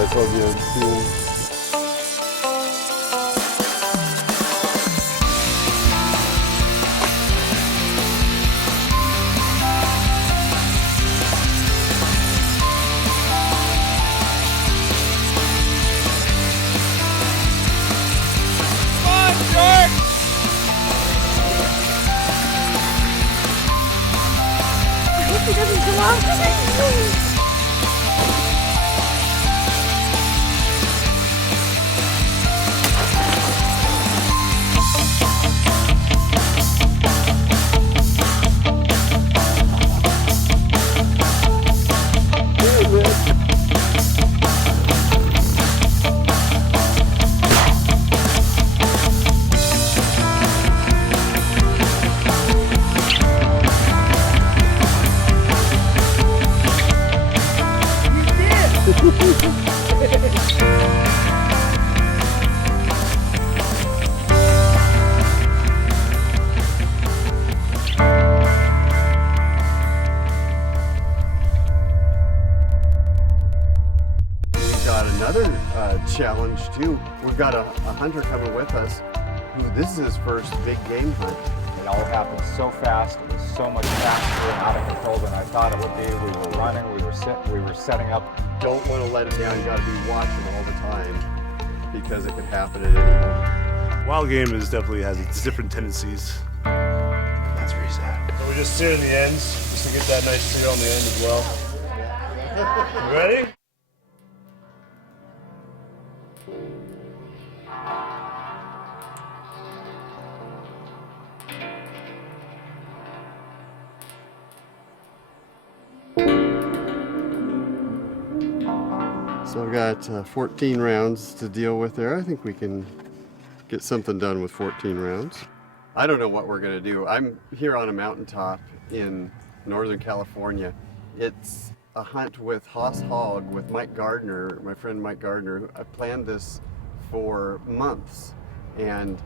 I told you I'd seen. He doesn't belong to me. Another challenge too. We've got a hunter coming with us who this is his first big game hunt. It all happened so fast. It was so much faster and out of control than I thought it would be. We were running, we were setting up. Don't want to let it down. You got to be watching all the time because it could happen at any moment. Wild game definitely has its different tendencies. That's where he's at. So we just sear in the ends just to get that nice sear on the end as well. You ready? So I've got 14 rounds to deal with there. I think we can get something done with 14 rounds. I don't know what we're gonna do. I'm here on a mountaintop in Northern California. It's a hunt with Hoss Hogg with Mike Gardner, my friend Mike Gardner. I planned this for months and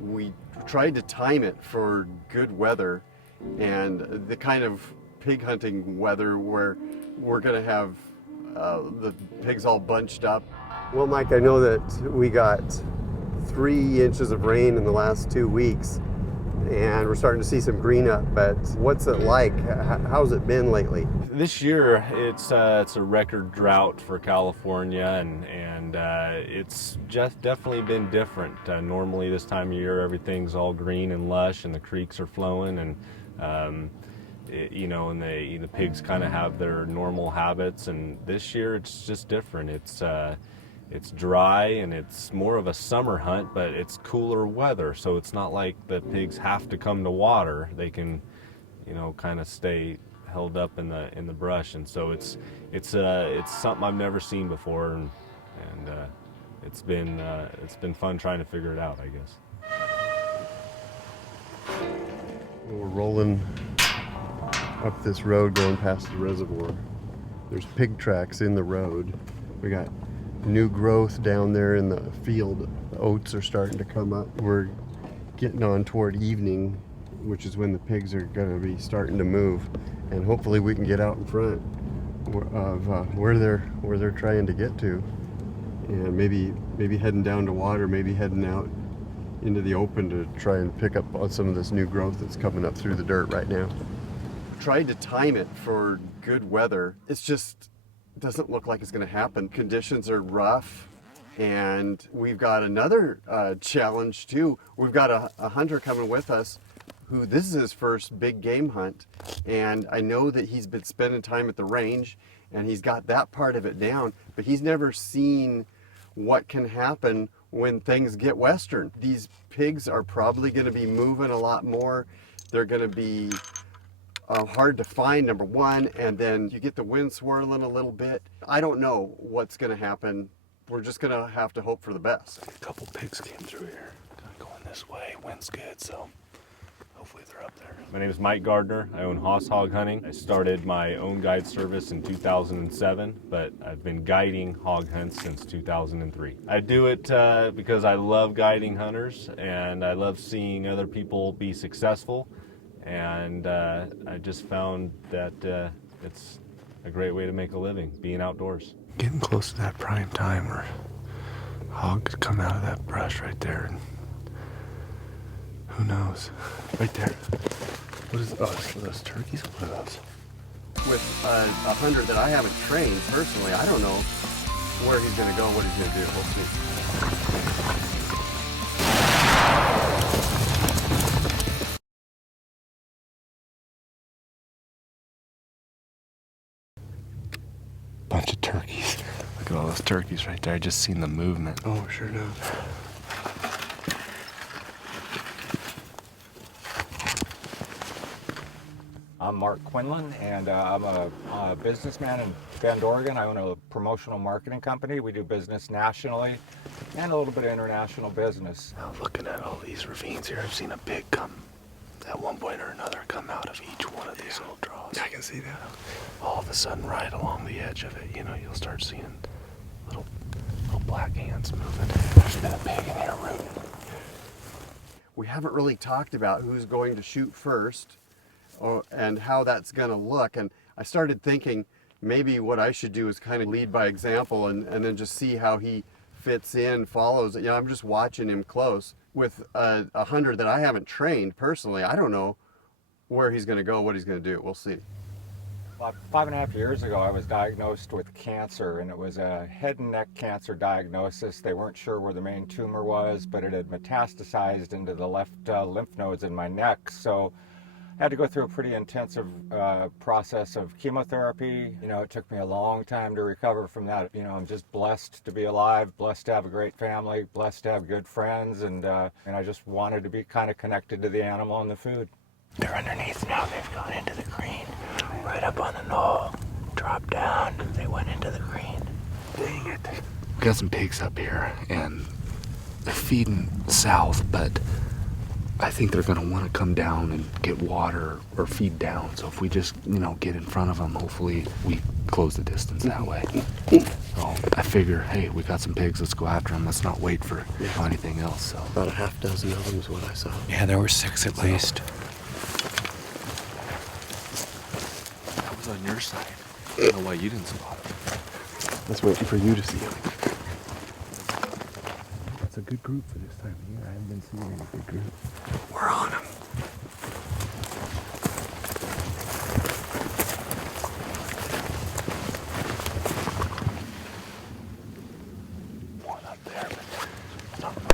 we tried to time it for good weather and the kind of pig hunting weather where we're gonna have the pigs all bunched up. Well, Mike, I know that we got 3 inches of rain in the last 2 weeks and we're starting to see some green up, but what's it like? How's it been lately? This year, it's a record drought for California, and it's just definitely been different. Normally this time of year, everything's all green and lush and the creeks are flowing, and and the pigs kind of have their normal habits, and this year it's just different. It's dry and it's more of a summer hunt, but it's cooler weather, so it's not like the pigs have to come to water. They can, kind of stay held up in the brush, and so it's something I've never seen before, and it's been fun trying to figure it out, I guess. We're rolling up this road going past the reservoir. There's pig tracks in the road. We got new growth down there in the field. The oats are starting to come up. We're getting on toward evening, which is when the pigs are going to be starting to move, and hopefully we can get out in front of where they're trying to get to, and maybe heading down to water, maybe heading out into the open to try and pick up on some of this new growth that's coming up through the dirt right now. Tried to time it for good weather. It's just doesn't look like it's going to happen. Conditions are rough, and we've got another challenge too. We've got a hunter coming with us who this is his first big game hunt, and I know that he's been spending time at the range and he's got that part of it down, but he's never seen what can happen when things get western. These pigs are probably going to be moving a lot more. They're going to be hard to find, number one, and then you get the wind swirling a little bit. I don't know what's going to happen. We're just going to have to hope for the best. A couple pigs came through here. Kind of going this way. Wind's good, so hopefully they're up there. My name is Mike Gardner. I own Hoss Hogg Hunting. I started my own guide service in 2007, but I've been guiding hog hunts since 2003. I do it because I love guiding hunters and I love seeing other people be successful. And I just found that it's a great way to make a living, being outdoors. Getting close to that prime time where hog could come out of that brush right there, and who knows? Right there. What is? Oh, those turkeys. What are those? With a hunter that I haven't trained personally, I don't know where he's going to go, what he's going to do. We'll see. Bunch of turkeys. Look at all those turkeys right there. I just seen the movement. Oh, sure does. I'm Mark Quinlan, and I'm a businessman in Bend, Oregon. I own a promotional marketing company. We do business nationally and a little bit of international business. Now looking at all these ravines here, I've seen a pig come at one point or another come out of each one of these little draws. I can see that. All of a sudden, right along the edge of it, you know, you'll start seeing little black ants moving. There's been a pig in here rooting. We haven't really talked about who's going to shoot first and how that's going to look. And I started thinking maybe what I should do is kind of lead by example and then just see how he fits in, follows. You know, I'm just watching him close. With a hunter that I haven't trained personally, I don't know where he's going to go, what he's going to do. We'll see. About 5.5 years ago, I was diagnosed with cancer, and it was a head and neck cancer diagnosis. They weren't sure where the main tumor was, but it had metastasized into the left lymph nodes in my neck. So I had to go through a pretty intensive process of chemotherapy. You know, it took me a long time to recover from that. You know, I'm just blessed to be alive, blessed to have a great family, blessed to have good friends, and I just wanted to be kind of connected to the animal and the food. They're underneath now. They've gone into the green. Right up on the knoll. Dropped down. They went into the green. Dang it. We got some pigs up here, and they're feeding south, but I think they're going to want to come down and get water or feed down. So if we just, you know, get in front of them, hopefully we close the distance that way. So I figure, hey, we got some pigs. Let's go after them. Let's not wait for anything else. So About a half dozen of them is what I saw. Yeah, there were 6 at least. that was on your side. I don't know why you didn't spot them. That's waiting for you to see them. It's a good group for this time of year. I haven't been seeing any good group. We're on them. One up there, but it's not moving.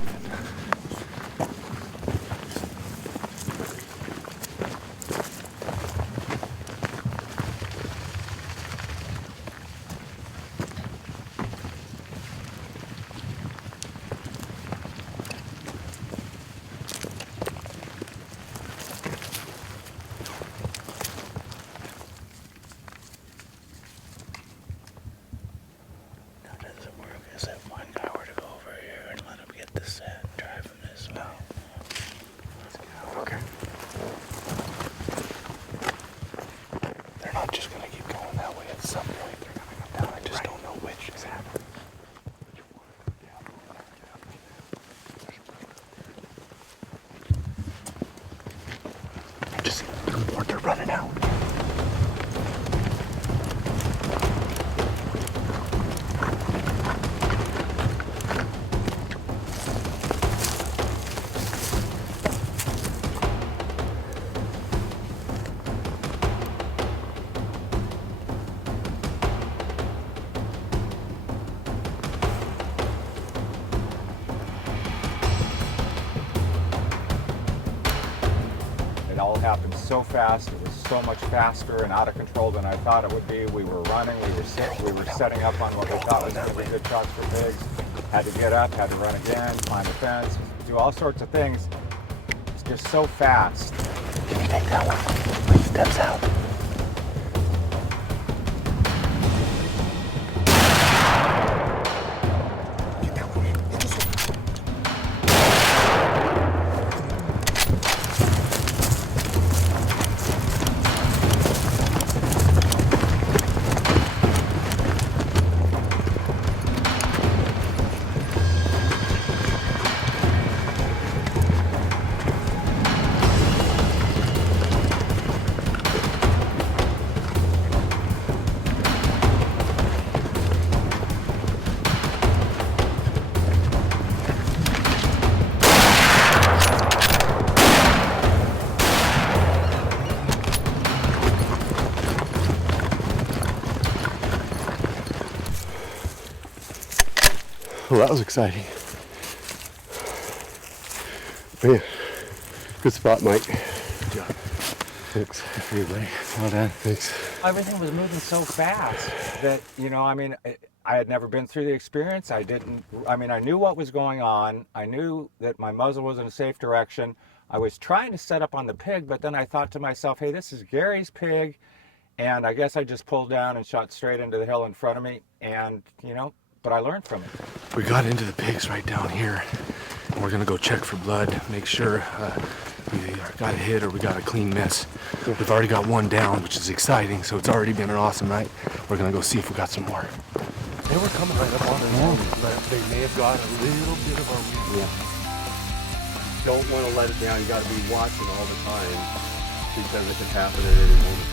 How does it work? Is if one guy were to go over here and let him get the set, drive him this way? Okay. They're not just gonna keep going that way. At some point, they're gonna come down. I just don't know which exactly. I just see them. They're running out. It all happened so fast. It was so much faster and out of control than I thought it would be. We were running. We were setting up on what we thought was going to be good shots for pigs. Had to get up. Had to run again. Climb a fence. Do all sorts of things. It's just so fast. Can you take that one? Wait, steps out. Well, that was exciting. Man, good spot, Mike. Good job. Thanks. Good for you, buddy. Well done. Thanks. Everything was moving so fast that, I mean, I had never been through the experience. I knew what was going on. I knew that my muzzle was in a safe direction. I was trying to set up on the pig, but then I thought to myself, hey, this is Gary's pig. And I guess I just pulled down and shot straight into the hill in front of me. And, but I learned from it. We got into the pigs right down here. And we're gonna go check for blood, make sure we either got a hit or we got a clean miss. We've already got one down, which is exciting, so it's already been an awesome night. We're gonna go see if we got some more. They were coming right up on us, but they may have got a little bit of our wind. Don't want to let it down. You got to be watching all the time because it could happen at any moment.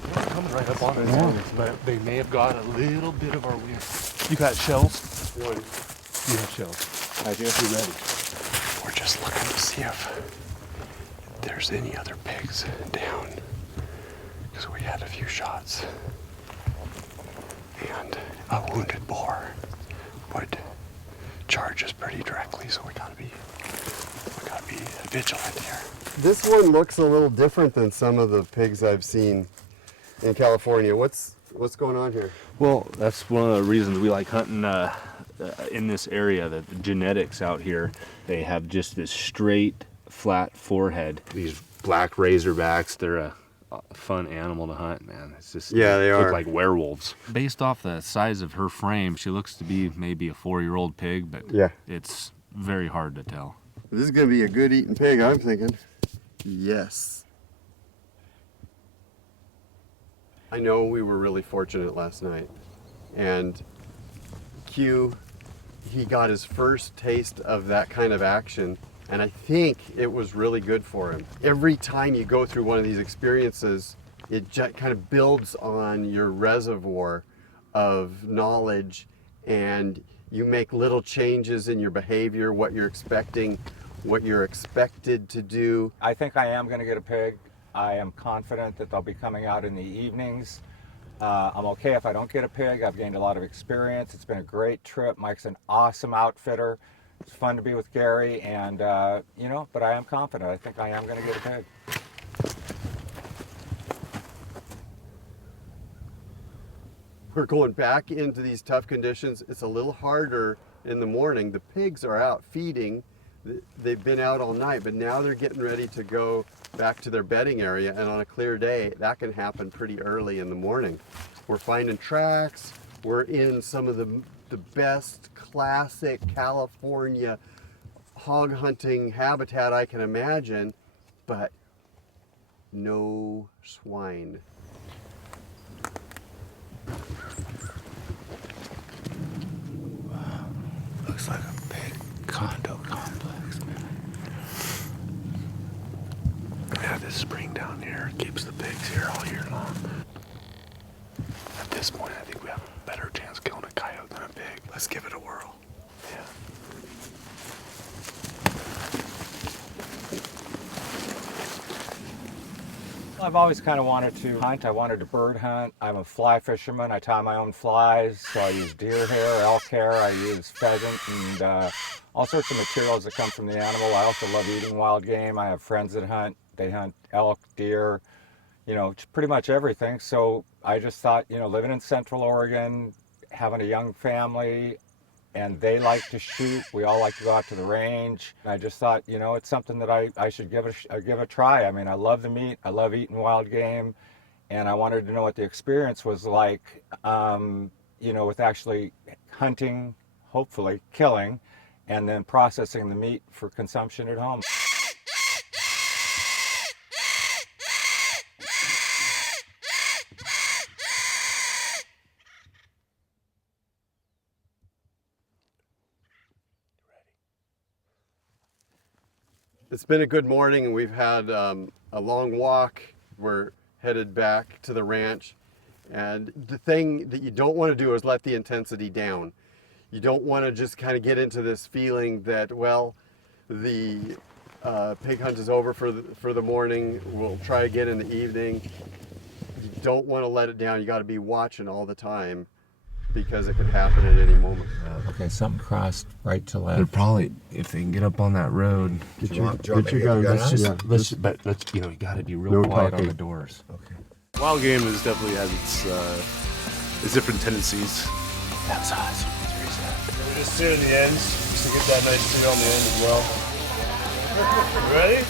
They were coming right up on us, but they may have got a little bit of our wind. You got shells? One. You have shells. I do. You ready? We're just looking to see if there's any other pigs down because we had a few shots and a wounded boar would charge us pretty directly, so we gotta be vigilant here. This one looks a little different than some of the pigs I've seen in California. What's going on here? Well, that's one of the reasons we like hunting in this area. The genetics out here, they have just this straight, flat forehead. These black razorbacks, they're a fun animal to hunt, man. It's just They look are like werewolves. Based off the size of her frame, she looks to be maybe a 4-year-old pig, but it's very hard to tell. This is gonna be a good eating pig, I'm thinking. Yes. I know we were really fortunate last night, and Q, he got his first taste of that kind of action, and I think it was really good for him. Every time you go through one of these experiences, it kind of builds on your reservoir of knowledge, and you make little changes in your behavior, what you're expecting, what you're expected to do. I think I am going to get a pig. I am confident that they'll be coming out in the evenings. I'm okay if I don't get a pig. I've gained a lot of experience. It's been a great trip. Mike's an awesome outfitter. It's fun to be with Gary, and but I am confident. I think I am going to get a pig. We're going back into these tough conditions. It's a little harder in the morning. The pigs are out feeding. They've been out all night, but now they're getting ready to go back to their bedding area, and on a clear day, that can happen pretty early in the morning. We're finding tracks. We're in some of the best classic California hog hunting habitat I can imagine, but no swine. Looks like a big condo complex, man. Yeah, this spring down here keeps the pigs here all year long. At this point, I think we have a better chance killing a coyote than a pig. Let's give it a whirl. Yeah. I've always kind of wanted to hunt. I wanted to bird hunt. I'm a fly fisherman. I tie my own flies, so I use deer hair, elk hair. I use pheasant and all sorts of materials that come from the animal. I also love eating wild game. I have friends that hunt. They hunt elk, deer, pretty much everything. So I just thought, living in Central Oregon, having a young family, and they like to shoot. We all like to go out to the range. I just thought, it's something that I should give a try. I mean, I love the meat. I love eating wild game, and I wanted to know what the experience was like, with actually hunting, hopefully killing, and then processing the meat for consumption at home. It's been a good morning, and we've had a long walk. We're headed back to the ranch, and the thing that you don't want to do is let the intensity down. You don't want to just kind of get into this feeling that, well, the pig hunt is over for the morning. We'll try again in the evening. You don't want to let it down. You got to be watching all the time because it could happen at any moment. Okay, something crossed right to They're left. probably, if they can get up on that road. Get you want me to get gun. the gun Let's out? just, Yeah, let's you know, you gotta be real No quiet talking. on the doors. Okay. Wild game is definitely has its different tendencies. That was awesome. That's very sad. We just sear in the ends just to get that nice sear on the end as well. You ready?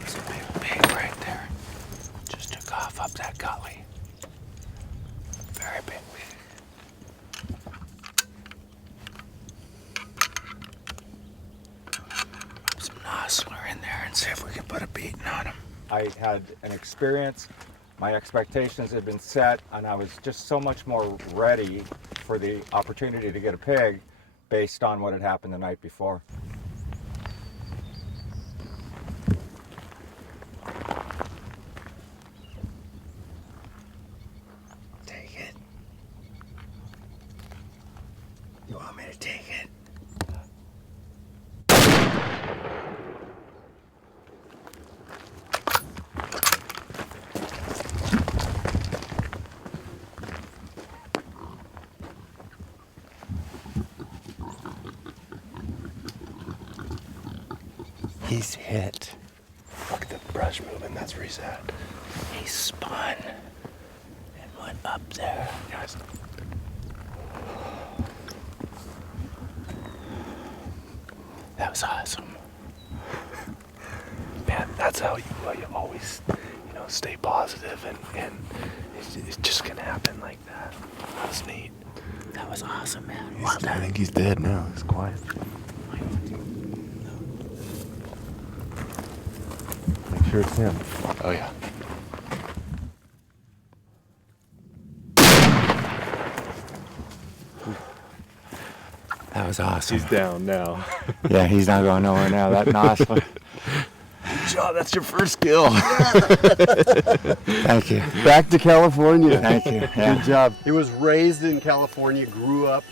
It's a big pig right there. Just took off up that gully. Very big pig. Put some Nosler in there and see if we can put a beating on him. I had an experience, my expectations had been set, and I was just so much more ready for the opportunity to get a pig based on what had happened the night before. Take it. You want me to take it? He's hit. Look at the brush moving, that's where he's at. He spun and went up there. Guys, That was awesome. man, that's how you always, you know, stay positive and it's just gonna happen like that. That's neat. That was awesome, man. I Well done. think he's dead now. He's quiet. Make sure it's him. Oh yeah. That was awesome. He's down now. Yeah, he's not going nowhere now. That Nosler. Joe, that's your first kill. Thank you. Back to California. Thank you. Yeah. Good job. He was raised in California, grew up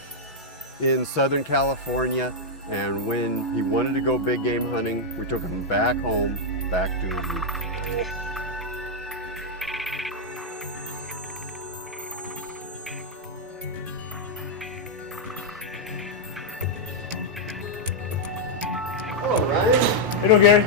in Southern California, and when he wanted to go big game hunting, we took him back home, back to his roots. Hello, Ryan. How you doing, Gary?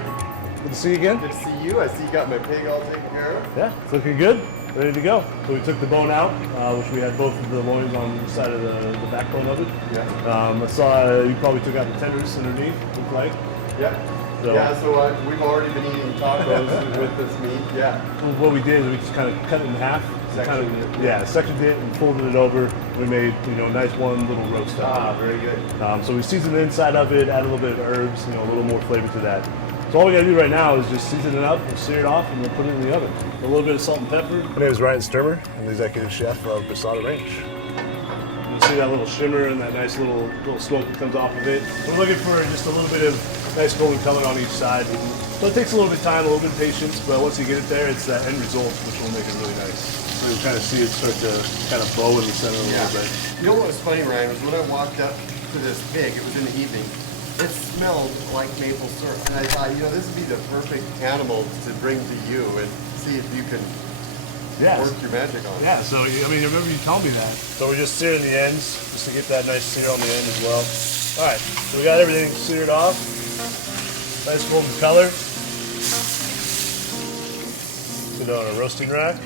Good to see you again. Good to see you. I see you got my pig all taken care of. Yeah, it's looking good. Ready to go. So we took the bone out, which we had both of the loins on the side of the backbone of it. Yeah. I saw you probably took out the tenders underneath, looked like. Yeah. So- Yeah, so we've already been eating tacos with this meat. Yeah. Well, what we did is we just kind of cut it in half. Sectioned kind of, it. Yeah, sectioned it and folded it over. We made, you know, a nice one little roast up. Very good. So we seasoned the inside of it, add a little bit of herbs, you know, a little more flavor to that. So all we gotta do right now is just season it up, we'll sear it off, and we'll put it in the oven. A little bit of salt and pepper. My name is Ryan Sturmer. I'm the executive chef of Brasada Ranch. You see that little shimmer and that nice little smoke that comes off of it. We're looking for just a little bit of nice golden color on each side. So it takes a little bit of time, a little bit of patience, but once you get it there, it's that end result which will make it really nice. So you kind of see it start to kind of bow in the center a little bit. You know what was funny, Ryan, was when I walked up to this pig, it was in the evening, it smelled like maple syrup. And I thought, you know, this would be the perfect animal to bring to you and see if you can work your magic on it. Yeah, so I mean, remember you told me that. So we just seared the ends, just to get that nice sear on the end as well. All right, so we got everything seared off. Nice golden color. Put it on a roasting rack.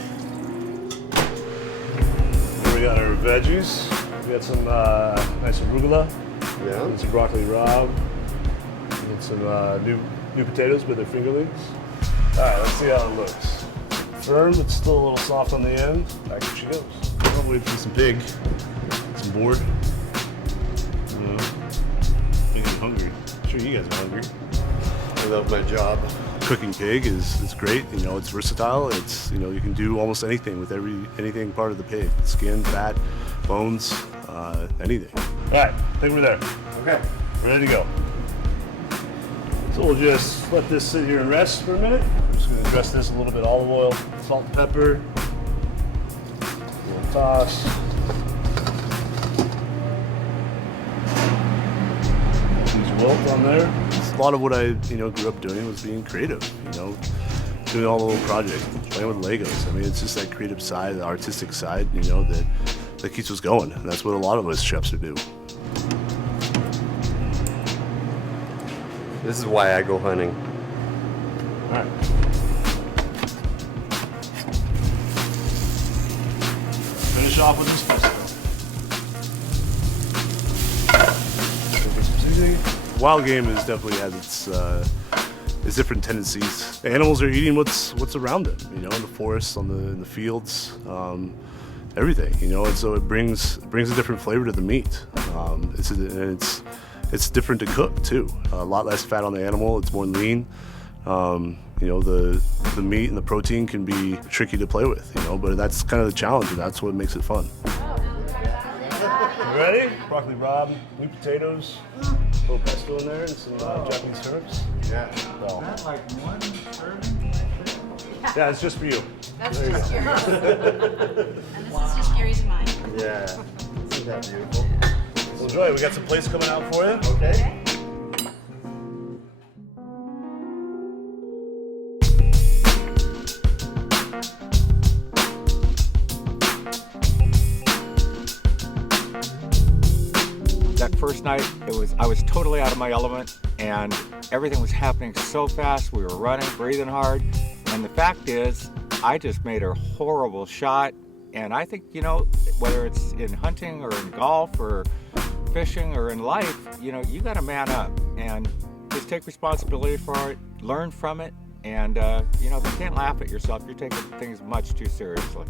Here we got our veggies. We got some nice arugula, Yeah. and some broccoli rabe, and some new potatoes with their fingerlings. All right, let's see how it looks. Firm, it's still a little soft on the end. Back here she goes. I'll wait for some pig, some board. You guys are hungry. I'm sure you guys are hungry. I love my job. Cooking pig is great. You know, it's versatile. It's, you know, you can do almost anything with anything part of the pig: skin, fat, bones, anything. All right, I think we're there. Okay. Ready to go. So we'll just let this sit here and rest for a minute. I'm just going to dress this a little bit olive oil, salt and pepper, a little toss. Use your wilt on there. a lot of what I grew up doing was being creative. Doing all the little projects, playing with Legos. I mean, it's just that creative side, the artistic side, that keeps us going. And that's what a lot of us chefs do. This is why I go hunting. All right. Finish off with this pesto. Wild game is definitely has its different tendencies. The animals are eating what's around them, in the forests, in the fields, everything, and so it brings a different flavor to the meat. It's different to cook too. A lot less fat on the animal. It's more lean. The meat and the protein can be tricky to play with, but that's kind of the challenge, and that's what makes it fun. You ready? Broccoli rabe, new potatoes, a little pesto in there, and some Japanese herbs. Yeah. So. Not like one serving. Yeah, it's just for you. That's just Gary's. And this is just Gary's mine. Yeah. Isn't that beautiful? Well, enjoy. We got some plates coming out for you. Okay. That first night, I was totally out of my element, and everything was happening so fast. We were running, breathing hard, and the fact is, I just made a horrible shot. And I think, whether it's in hunting or in golf or fishing or in life, you got to man up and just take responsibility for it, learn from it, and you can't laugh at yourself. You're taking things much too seriously.